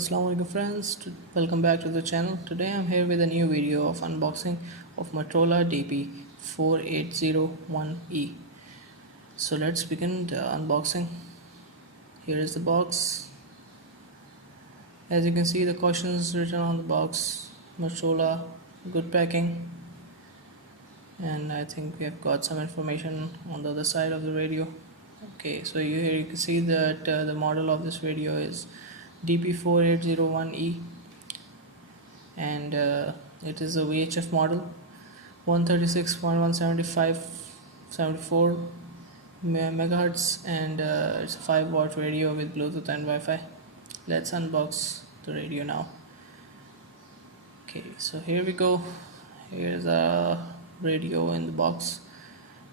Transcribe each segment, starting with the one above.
Assalamualaikum friends, welcome back to the channel. Today I'm here with a new video of unboxing of Motorola DP4801E. So let's begin the unboxing. Here is the box. As you can see, the cautions written on the box: Motorola, good packing, and I think we have got some information on the other side of the radio. Okay, so here you can see that the model of this radio is DP4801E, and it is a VHF model, 136.175 megahertz, and it's a 5-watt radio with Bluetooth and Wi-Fi. Let's unbox the radio now. Okay, so here we go. Here's a radio in the box.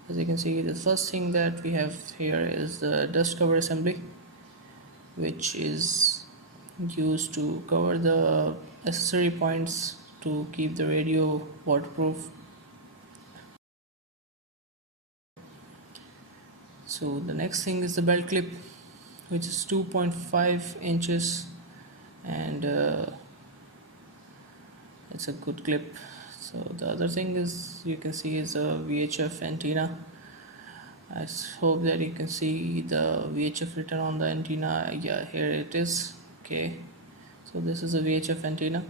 As you can see, the first thing that we have here is the dust cover assembly, which is used to cover the accessory points to keep the radio waterproof. So the next thing is the belt clip, which is 2.5 inches, and it's a good clip. So the other thing is, you can see, is a VHF antenna. I hope that you can see the VHF written on the antenna. Yeah, here it is. Okay, so this is a VHF antenna.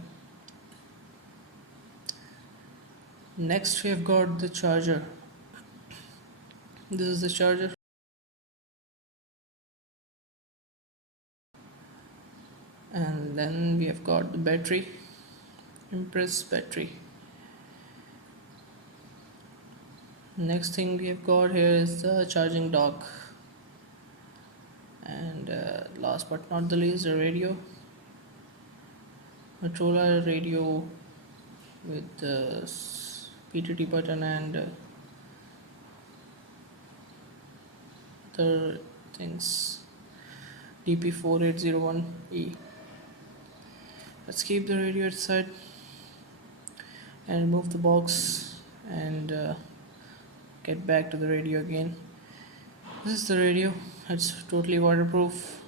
Next we have got the charger. This is the charger. And then we have got the battery, Impress battery. Next thing we have got here is the charging dock, and last but not the least, the radio, Motorola radio with the PTT button and other things, DP4801E. Let's keep the radio aside and remove the box and get back to the radio again. This is the radio. It's totally waterproof,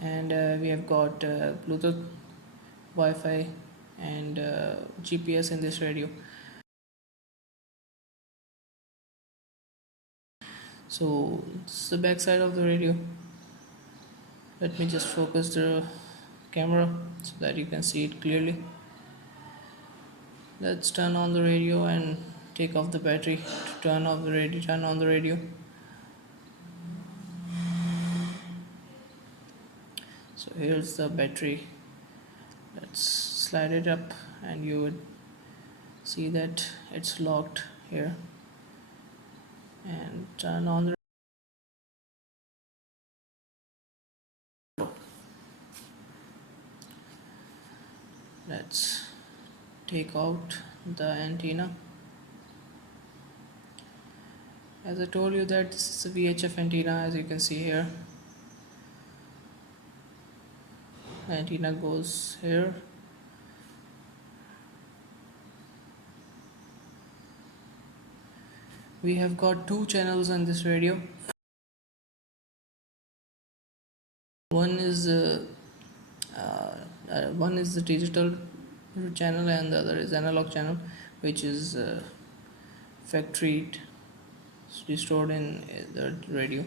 and we have got Bluetooth, Wi-Fi, and GPS in this radio. So this is the back side of the radio. Let me just focus the camera so that you can see it clearly. Let's turn on the radio and take off the battery to turn on the radio. So here's the battery. Let's slide it up and you would see that it's locked here, and turn on the let's take out the antenna. As I told you that this is a VHF antenna. As you can see here, the antenna goes here. We have got two channels on this radio. One is the digital channel, and the other is analog channel, which is factory stored in the radio.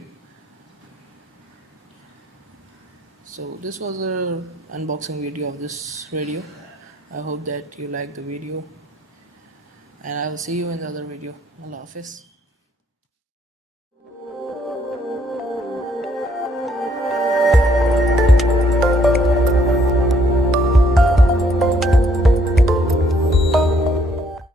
So this was a unboxing video of this radio. I hope that you like the video, and I will see you in the other video. Allah Hafiz.